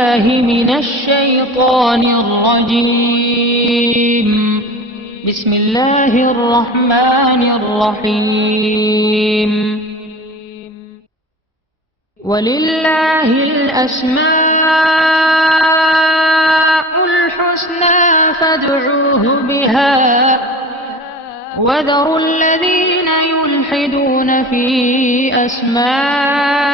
بالله من الشيطان الرجيم. بسم الله الرحمن الرحيم. ولله الأسماء الحسنى فادعوه بها وذروا الذين يلحدون في أسمائه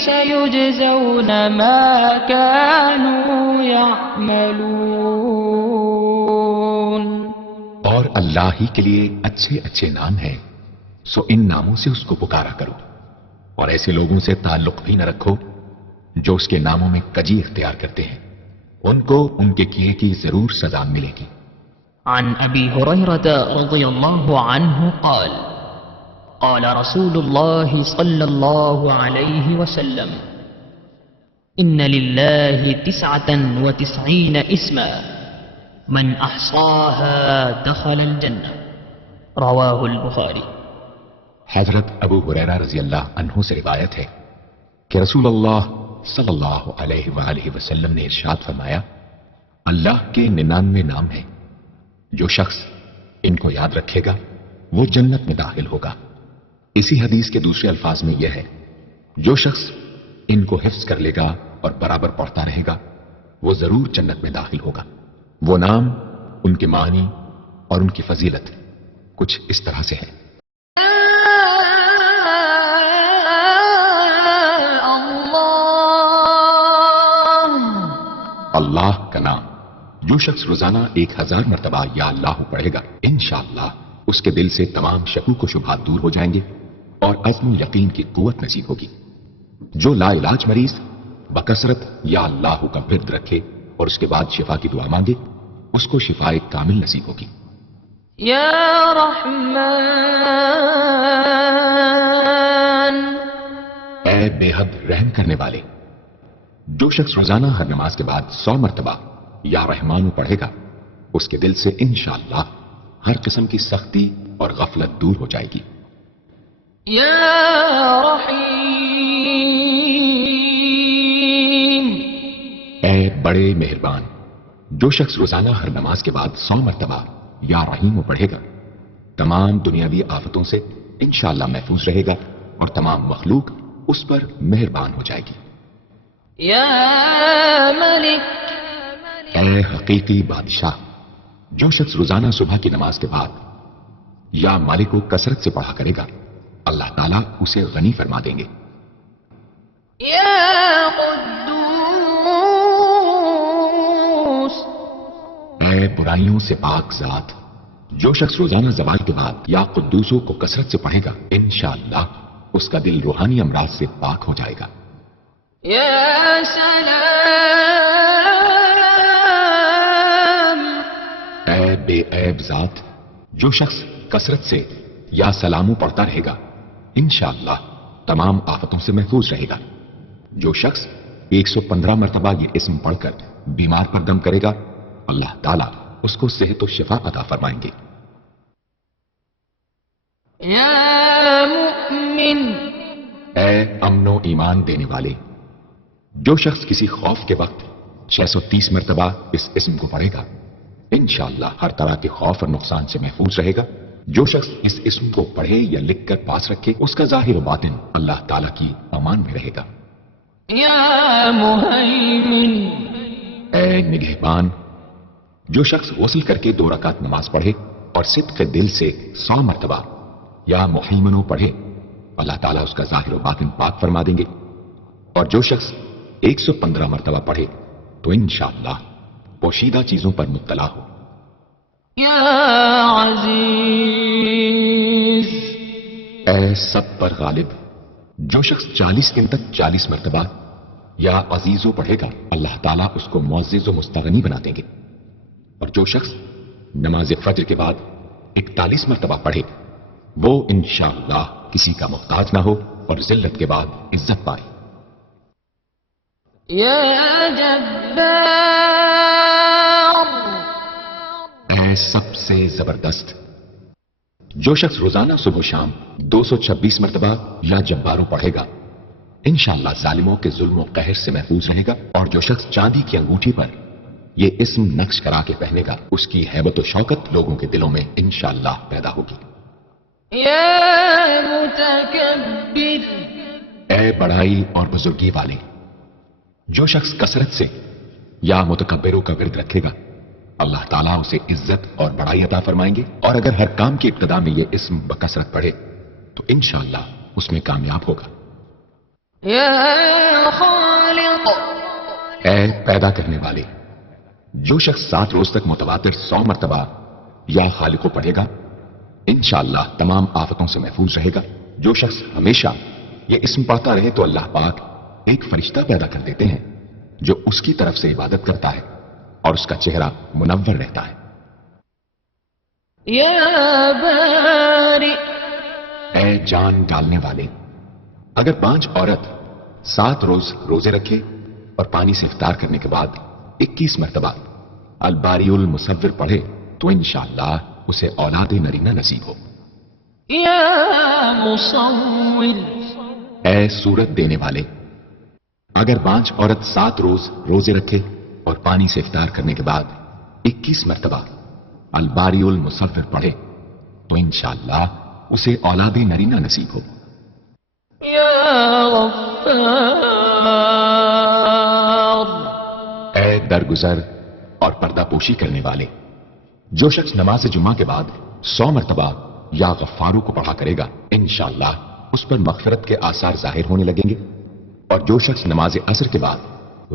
سيجزون ما كانوا يعملون. اور اللہ ہی کے لیے اچھے اچھے نام ہیں، سو ان ناموں سے اس کو پکارا کرو، اور ایسے لوگوں سے تعلق بھی نہ رکھو جو اس کے ناموں میں کجی اختیار کرتے ہیں، ان کو ان کے کیے کی ضرور سزا ملے گی. عن أبي هريرة رضي الله عنه قال قال رسول الله صلى الله عليه وسلم إن لله 99 اسما من أحصاها دخل الجنة. رواه البخاري. حضرت ابو ہریرہ رضی اللہ عنہ سے روایت ہے کہ رسول اللہ صلی اللہ علیہ وآلہ وسلم نے ارشاد فرمایا، اللہ کے 99 نام ہیں، جو شخص ان کو یاد رکھے گا وہ جنت میں داخل ہوگا. اسی حدیث کے دوسرے الفاظ میں یہ ہے، جو شخص ان کو حفظ کر لے گا اور برابر پڑھتا رہے گا وہ ضرور جنت میں داخل ہوگا. وہ نام، ان کے معنی اور ان کی فضیلت کچھ اس طرح سے ہے. اللہ کا نام جو شخص روزانہ 1000 مرتبہ یا اللہ پڑھے گا، انشاءاللہ اس کے دل سے تمام شکوک و شبہات دور ہو جائیں گے اور عزم و یقین کی قوت نصیب ہوگی. جو لا علاج مریض بکثرت یا اللہ کا ورد رکھے اور اس کے بعد شفا کی دعا مانگے، اس کو شفا کامل نصیب ہوگی. یا رحمان، اے بے حد رحم کرنے والے، جو شخص روزانہ ہر نماز کے بعد 100 مرتبہ یا رحمان پڑھے گا، اس کے دل سے انشاءاللہ ہر قسم کی سختی اور غفلت دور ہو جائے گی. یا رحیم، اے بڑے مہربان، جو شخص روزانہ ہر نماز کے بعد 100 مرتبہ یا رحیم پڑھے گا، تمام دنیاوی آفتوں سے انشاءاللہ محفوظ رہے گا اور تمام مخلوق اس پر مہربان ہو جائے گی. یا ملک، اے حقیقی بادشاہ، جو شخص روزانہ صبح کی نماز کے بعد یا مالک کو کثرت سے پڑھا کرے گا، اللہ تعالیٰ اسے غنی فرما دیں گے. یا قدوس، اے برائیوں سے پاک ذات، جو شخص روزانہ زوال کے بعد یا قدوسوں کو کثرت سے پڑھے گا، انشاءاللہ اس کا دل روحانی امراض سے پاک ہو جائے گا. یا سلام، اے بے عیب ذات، جو شخص کثرت سے یا سلاموں پڑھتا رہے گا، انشاءاللہ تمام آفتوں سے محفوظ رہے گا. جو شخص 115 مرتبہ یہ اسم پڑھ کر بیمار پر دم کرے گا، اللہ تعالیٰ اس کو صحت و شفا عطا فرمائیں گے. یا مؤمن، اے امن و ایمان دینے والے، جو شخص کسی خوف کے وقت 630 مرتبہ اس اسم کو پڑھے گا، انشاءاللہ ہر طرح کے خوف اور نقصان سے محفوظ رہے گا. جو شخص اس اسم کو پڑھے یا لکھ کر پاس رکھے، اس کا ظاہر و باطن اللہ تعالیٰ کی امان میں رہے گا. یا مہیمن، اے نگہبان، جو شخص غسل کر کے 2 رکعت نماز پڑھے اور صدق دل سے 100 مرتبہ یا مہیمنوں پڑھے، اللہ تعالیٰ اس کا ظاہر و باطن پاک فرما دیں گے. اور جو شخص 115 مرتبہ پڑھے تو انشاءاللہ پوشیدہ چیزوں پر مطلع ہو. یا عزیز، اے سب پر غالب، جو شخص 40 دن تک 40 مرتبہ یا عزیزوں پڑھے گا، اللہ تعالیٰ اس کو معزز و مستغنی بنا دیں گے. اور جو شخص نماز فجر کے بعد 41 مرتبہ پڑھے، وہ انشاءاللہ کسی کا محتاج نہ ہو اور ذلت کے بعد عزت پائے. یا جبار، اے سب سے زبردست، جو شخص روزانہ صبح و شام 226 مرتبہ یا جباروں پڑھے گا، انشاءاللہ ظالموں کے ظلم و قہر سے محفوظ رہے گا، اور جو شخص چاندی کی انگوٹھی پر یہ اسم نقش کرا کے پہنے گا اس کی ہیبت و شوکت لوگوں کے دلوں میں انشاءاللہ پیدا ہوگی۔ يا متكبر اے بڑائی اور بزرگی والے، جو شخص کثرت سے یا متکبروں کا ورد رکھے گا اللہ تعالیٰ اسے عزت اور بڑائی عطا فرمائیں گے، اور اگر ہر کام کی ابتدا میں یہ اسم بکثرت پڑھے تو انشاءاللہ اس میں کامیاب ہوگا۔ يا خالق اے پیدا کرنے والے، جو شخص 7 روز تک متواتر 100 مرتبہ یا خالق کو پڑھے گا انشاءاللہ تمام آفتوں سے محفوظ رہے گا۔ جو شخص ہمیشہ یہ اسم پڑھتا رہے تو اللہ پاک ایک فرشتہ پیدا کر دیتے ہیں جو اس کی طرف سے عبادت کرتا ہے اور اس کا چہرہ منور رہتا ہے۔ يا بارئ اے جان ڈالنے والے، اگر 5 عورت 7 روز روزے رکھے اور پانی سے افطار کرنے کے بعد 21 مرتبہ الباری المصور پڑھے تو انشاءاللہ اسے اولاد نرینہ نصیب ہو۔ يا مصور اے صورت دینے والے، اگر 5 عورت 7 روز روزے رکھے اور پانی سے افطار کرنے کے بعد 21 مرتبہ الباری المصور پڑھے تو انشاءاللہ اسے اولاد نرینہ نصیب ہو۔ يا غفار اے درگزر اور پردہ پوشی کرنے والے، جو شخص نماز جمعہ کے بعد 100 مرتبہ یا غفارو کو پڑھا کرے گا انشاءاللہ اس پر مغفرت کے آثار ظاہر ہونے لگیں گے، اور جو شخص نماز عصر کے بعد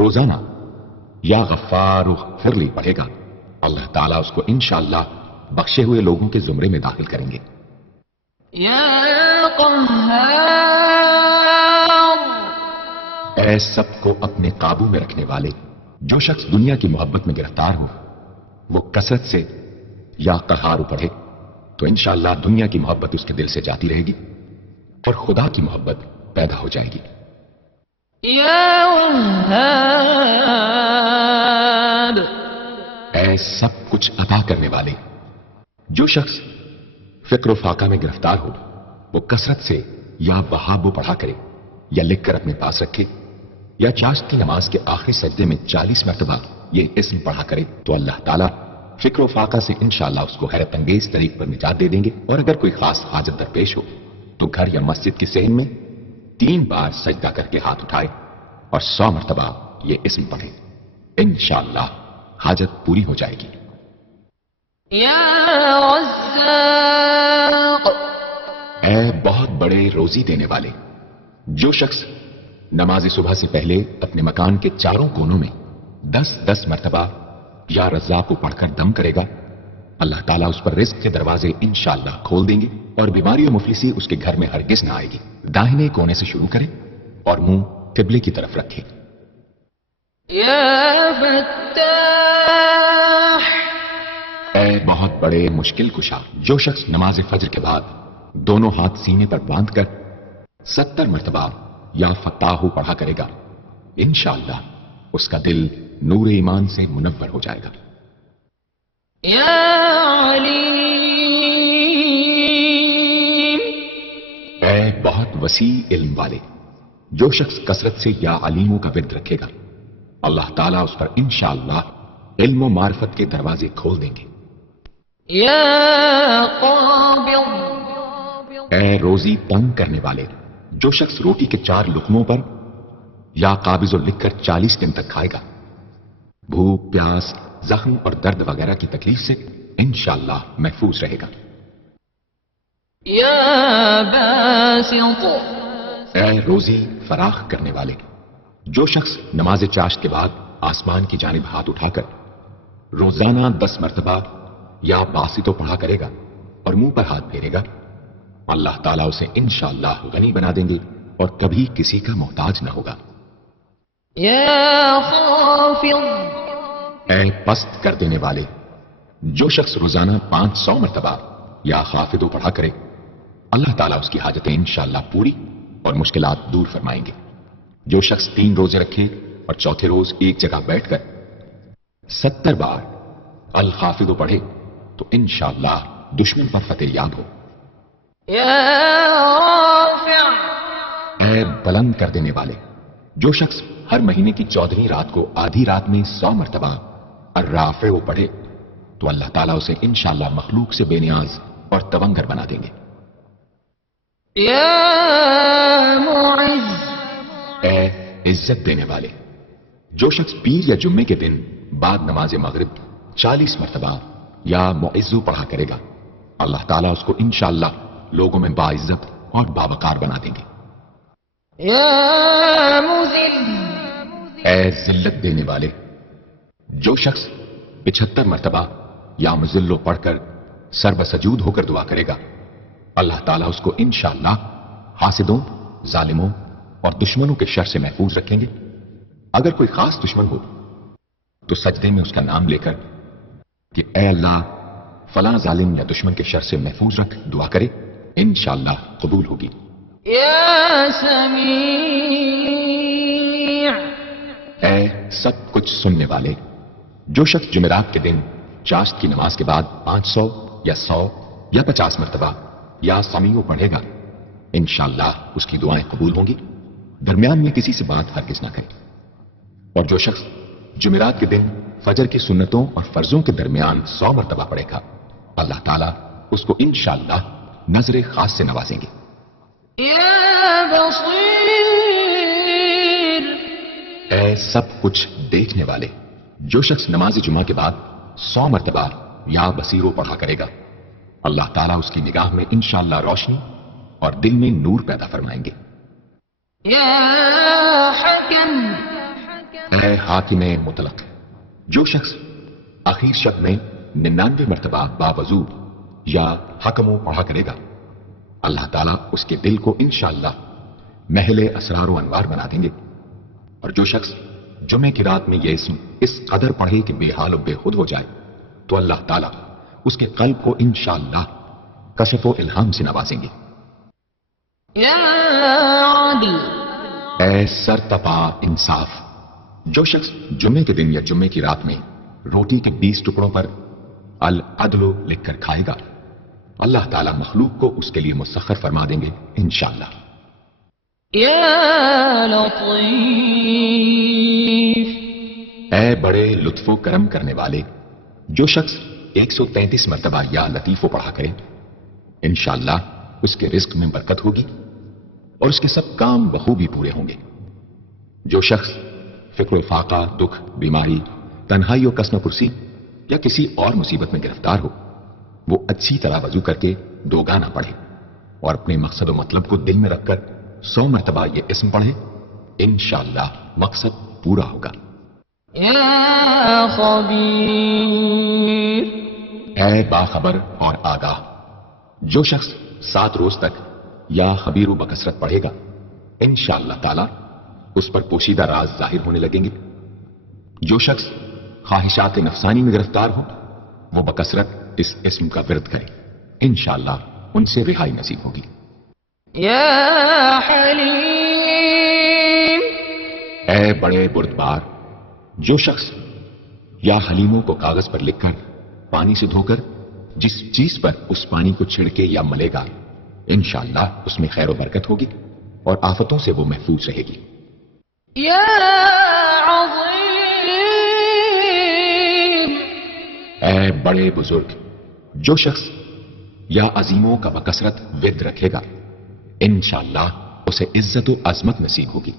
روزانہ یا غفار اغفر لی پڑھے گا اللہ تعالیٰ اس کو انشاءاللہ بخشے ہوئے لوگوں کے زمرے میں داخل کریں گے۔ يا قهار اے سب کو اپنے قابو میں رکھنے والے، جو شخص دنیا کی محبت میں گرفتار ہو وہ کثرت سے یا قہارو پڑھے تو انشاءاللہ دنیا کی محبت اس کے دل سے جاتی رہے گی اور خدا کی محبت پیدا ہو جائے گی۔ يا وهاب اے سب کچھ عطا کرنے والے، جو شخص فکر و فاقہ میں گرفتار ہو وہ کثرت سے یا وہابو پڑھا کرے یا لکھ کر اپنے پاس رکھے یا چاشت کی نماز کے آخری سجدے میں 40 مرتبہ یہ اسم پڑھا کرے تو اللہ تعالیٰ فکر و فاقہ سے انشاءاللہ اس کو حیرت انگیز طریق پر نجات دے دیں گے، اور اگر کوئی خاص حاجت درپیش ہو تو گھر یا مسجد کے صحن میں 3 بار سجدہ کر کے ہاتھ اٹھائے اور 100 مرتبہ یہ اسم پڑھے، انشاءاللہ حاجت پوری ہو جائے گی۔ يا رزاق اے بہت بڑے روزی دینے والے، جو شخص نماز صبح سے پہلے اپنے مکان کے چاروں کونوں میں 10 مرتبہ یا رزاق کو پڑھ کر دم کرے گا اللہ تعالیٰ اس پر رزق کے دروازے انشاءاللہ کھول دیں گے اور بیماری و مفلسی اس کے گھر میں ہرگز نہ آئے گی۔ داہنے کونے سے شروع کرے اور منہ قبلے کی طرف رکھے۔ يا فتاح اے بہت بڑے مشکل کشا، جو شخص نماز فجر کے بعد دونوں ہاتھ سینے پر باندھ کر 70 مرتبہ یا فتاحو پڑھا کرے گا انشاءاللہ اس کا دل نور ایمان سے منور ہو جائے گا۔ يا عليم اے بہت وسیع علم والے، جو شخص کثرت سے یا علیموں کا ورد رکھے گا اللہ تعالیٰ اس پر انشاءاللہ علم و معرفت کے دروازے کھول دیں گے۔ يا قابض اے روزی تنگ کرنے والے، جو شخص روٹی کے 4 لقموں پر یا قابض لکھ کر 40 دن تک کھائے گا بھوک، پیاس، زخم اور درد وغیرہ کی تکلیف سے انشاءاللہ محفوظ رہے گا۔ يا باسط اے روزی فراخ کرنے والے، جو شخص نماز چاشت کے بعد آسمان کی جانب ہاتھ اٹھا کر روزانہ 10 مرتبہ یا باسطو پڑھا کرے گا اور منہ پر ہاتھ پھیرے گا اللہ تعالیٰ اسے انشاءاللہ غنی بنا دیں گے اور کبھی کسی کا محتاج نہ ہوگا۔ يا خافض اے پست کر دینے والے، جو شخص روزانہ 500 مرتبہ یا خافضو پڑھا کرے اللہ تعالیٰ اس کی حاجتیں انشاءاللہ پوری اور مشکلات دور فرمائیں گے۔ جو شخص 3 روزے رکھے اور چوتھے روز ایک جگہ بیٹھ کر 70 بار الخافضو پڑھے تو انشاءاللہ دشمن پر فتح یاب ہو۔ يا رافع اے بلند کر دینے والے، جو شخص ہر مہینے کی 14ویں رات کو آدھی رات میں 100 مرتبہ الرافع پڑھے تو اللہ تعالیٰ اسے انشاءاللہ مخلوق سے بے نیاز اور تونگر بنا دیں گے۔ يا معز اے عزت دینے والے، جو شخص پیر یا جمعے کے دن بعد نماز مغرب 40 مرتبہ یا معزو پڑھا کرے گا، اللہ تعالیٰ اس کو انشاءاللہ لوگوں میں باعزت اور باوقار بنا دیں گے۔ يا مذل اے ذلت دینے والے، جو شخص 75 مرتبہ یا مذلو پڑھ کر سر بسجود ہو کر دعا کرے گا، اللہ تعالیٰ اس کو انشاءاللہ حاسدوں، ظالموں اور دشمنوں کے شر سے محفوظ رکھیں گے۔ اگر کوئی خاص دشمن ہو تو سجدے میں اس کا نام لے کر کہ اے اللہ فلاں ظالم یا دشمن کے شر سے محفوظ رکھ دعا کرے، انشاءاللہ قبول ہوگی۔ يا سميع اے سب کچھ سننے والے، جو شخص جمعرات کے دن چاشت کی نماز کے بعد 500 یا 100 یا 50 مرتبہ یا سمیع پڑھے گا، انشاءاللہ اس کی دعائیں قبول ہوں گی، درمیان میں کسی سے بات ہرگز نہ کرے۔ اور جو شخص جمعرات کے دن فجر کی سنتوں اور فرضوں کے درمیان 100 مرتبہ پڑھے گا، اللہ تعالیٰ اس کو انشاءاللہ نظر خاص سے نوازیں گے۔ يا بصير اے سب کچھ دیکھنے والے، جو شخص نماز جمعہ کے بعد 100 مرتبہ یا بصیرو پڑھا کرے گا، اللہ تعالیٰ اس کی نگاہ میں انشاءاللہ روشنی اور دل میں نور پیدا فرمائیں گے۔ يا حكم اے حاکم مطلق، جو شخص آخر شب میں 99 مرتبہ باوضو یا حکمو پڑھا کرے گا، اللہ تعالیٰ اس کے دل کو انشاءاللہ محل اسرار و انوار بنا دیں گے۔ اور جو شخص جمعے کی رات میں یہ اسم اس قدر پڑھے کہ بے حال و بے خود ہو جائے تو اللہ تعالیٰ اس کے قلب کو انشاءاللہ کشف و الہام سے نوازیں گے۔ يا عدل اے سرتپا انصاف، جو شخص جمعے کے دن یا جمعے کی رات میں روٹی کے 20 ٹکڑوں پر العدل لکھ کر کھائے گا، اللہ تعالیٰ مخلوق کو اس کے لیے مسخر فرما دیں گے انشاءاللہ۔ يا لطيف اے بڑے لطف و کرم کرنے والے، جو شخص 133 مرتبہ یا لطیف و پڑھا کرے، انشاءاللہ اس کے رزق میں برکت ہوگی اور اس کے سب کام بخوبی پورے ہوں گے۔ جو شخص فکر و فاقہ، دکھ، بیماری، تنہائی و کسم پرسی یا کسی اور مصیبت میں گرفتار ہو، وہ اچھی طرح وضو کر کے 2 گانا پڑھے اور اپنے مقصد و مطلب کو دل میں رکھ کر 100 مرتبہ یہ اسم پڑھے، انشاءاللہ مقصد پورا ہوگا۔ يا خبير اے باخبر اور آگاہ، جو شخص 7 روز تک یا خبیر و بکثرت پڑھے گا، انشاءاللہ تعالی اس پر پوشیدہ راز ظاہر ہونے لگیں گے۔ جو شخص خواہشات نفسانی میں گرفتار ہو، وہ بکثرت اس اسم کا ورد کرے، انشاءاللہ ان سے رہائی نصیب ہوگی۔ يا حليم اے بڑے بردبار، جو شخص یا حلیموں کو کاغذ پر لکھ کر پانی سے دھو کر جس چیز پر اس پانی کو چھڑکے یا ملے گا، انشاءاللہ اس میں خیر و برکت ہوگی اور آفتوں سے وہ محفوظ رہے گی۔ يا عظيم اے بڑے بزرگ، جو شخص یا عظیموں کا بکثرت ود رکھے گا، انشاءاللہ اسے عزت و عظمت نصیب ہوگی۔